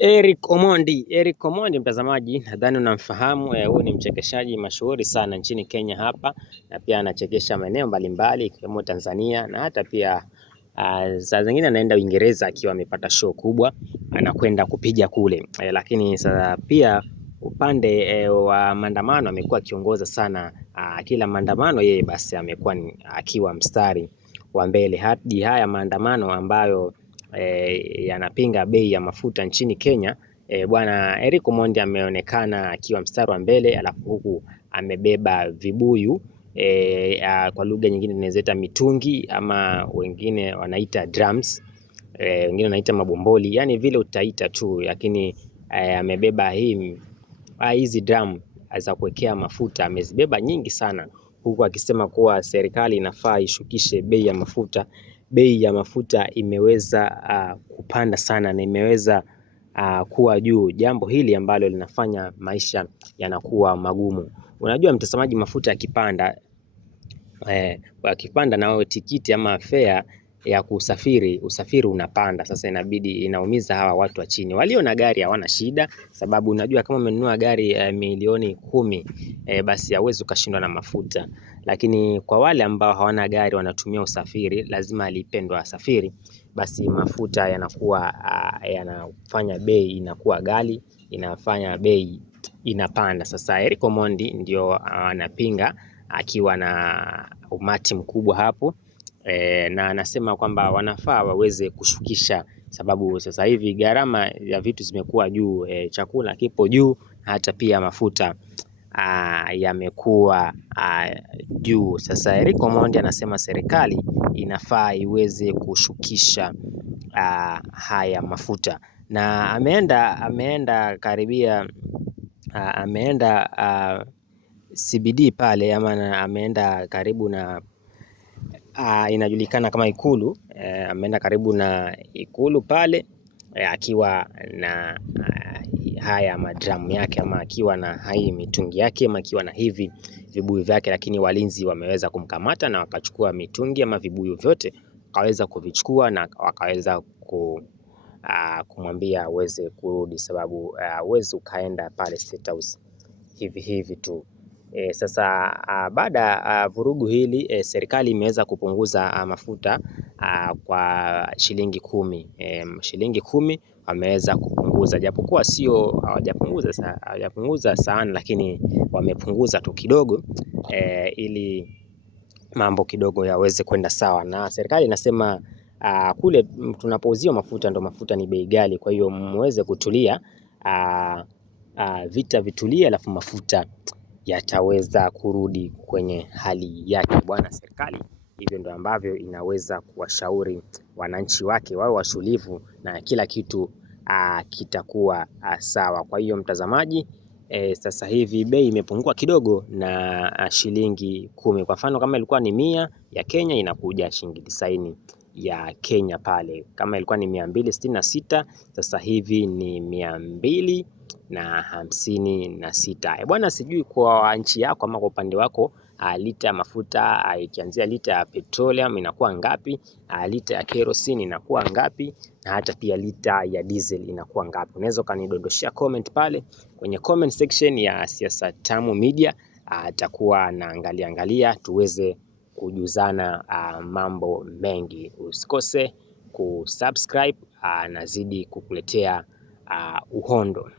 Eric Omondi mtazamaji, nadhani unamfahamu. Huyu ni mchekeshaji mashuhuri sana nchini Kenya hapa, na pia anachekesha maeneo mbalimbali ikiwemo Tanzania, na hata pia saa zingine anaenda Uingereza akiwa amepata show kubwa anakwenda kupiga kule. Lakini sasa pia upande wa maandamano amekuwa akiongoza sana. Kila maandamano yeye basi amekuwa akiwa mstari wa mbele, hadi haya maandamano ambayo yanapinga bei ya mafuta nchini Kenya. Bwana Eric Omondi ameonekana akiwa mstari wa mbele, alafu huku amebeba vibuyu kwa lugha nyingine tunaita mitungi, ama wengine wanaita drums, wengine wanaita mabomboli, yani vile utaita tu, lakini amebeba hizi drum za kuwekea mafuta, amezibeba nyingi sana, huku akisema kuwa serikali inafaa ishukishe bei ya mafuta. Bei ya mafuta imeweza kupanda sana na imeweza kuwa juu, jambo hili ambalo linafanya maisha yanakuwa magumu. Unajua mtazamaji, mafuta yakipanda na tikiti ama fare ya usafiri unapanda. Sasa inaumiza hawa watu wa chini. Walio na gari hawana shida, sababu unajua kama umenunua gari milioni 10, basi hauwezi ukashindwa na mafuta. Lakini kwa wale ambao hawana gari, wanatumia usafiri, lazima alipendwa safiri, basi mafuta yanakuwa yanafanya bei inakuwa ghali, inafanya bei inapanda. Sasa Eric Omondi ndio anapinga akiwa na umati mkubwa hapo, na anasema kwamba wanafaa waweze kushukisha, sababu sasa hivi gharama ya vitu zimekuwa juu, chakula kipo juu, hata pia mafuta yamekuwa juu. Sasa Eric Omondi anasema serikali inafaa iweze kushukisha haya mafuta, na ameenda CBD pale, ama ameenda karibu na inajulikana kama Ikulu. Ameenda karibu na Ikulu pale, akiwa na haya madramu yake, ama akiwa na hii mitungi yake, ama akiwa na hivi vibuyu vyake, lakini walinzi wameweza kumkamata na wakachukua mitungi ama vibuyu vyote, wakaweza kuvichukua na wakaweza kumwambia aweze kurudi, sababu huwezi ukaenda pale State House hivi tu. Sasa baada ya vurugu hili, serikali imeweza kupunguza mafuta kwa shilingi 10. Shilingi 10 wameweza kupunguza, japokuwa sio hawajapunguza sana, lakini wamepunguza tu kidogo, ili mambo kidogo yaweze kwenda sawa. Na serikali inasema kule tunapouziwa mafuta ndo mafuta ni bei ghali, kwa hiyo muweze kutulia, vita vitulie, alafu mafuta yataweza kurudi kwenye hali yake bwana. Serikali hivyo ndo ambavyo inaweza kuwashauri wananchi wake wawe watulivu, na kila kitu kitakuwa sawa. Kwa hiyo mtazamaji, sasa hivi bei imepungua kidogo na shilingi 10. Kwa mfano kama ilikuwa ni 100 ya Kenya, inakuja shilingi 90 ya Kenya pale. Kama ilikuwa ni 266, sasa hivi ni 256. Bwana, sijui kwa nchi yako ama kwa upande wako, lita ya mafuta ikianzia lita ya petroleum inakuwa ngapi, lita ya kerosene inakuwa ngapi, na hata pia lita ya diesel inakuwa ngapi? Unaweza ukanidondoshia comment pale kwenye comment section ya Siasa Tamu Media. Atakuwa na angalia tuweze kujuzana mambo mengi. Usikose kusubscribe, nazidi kukuletea uhondo.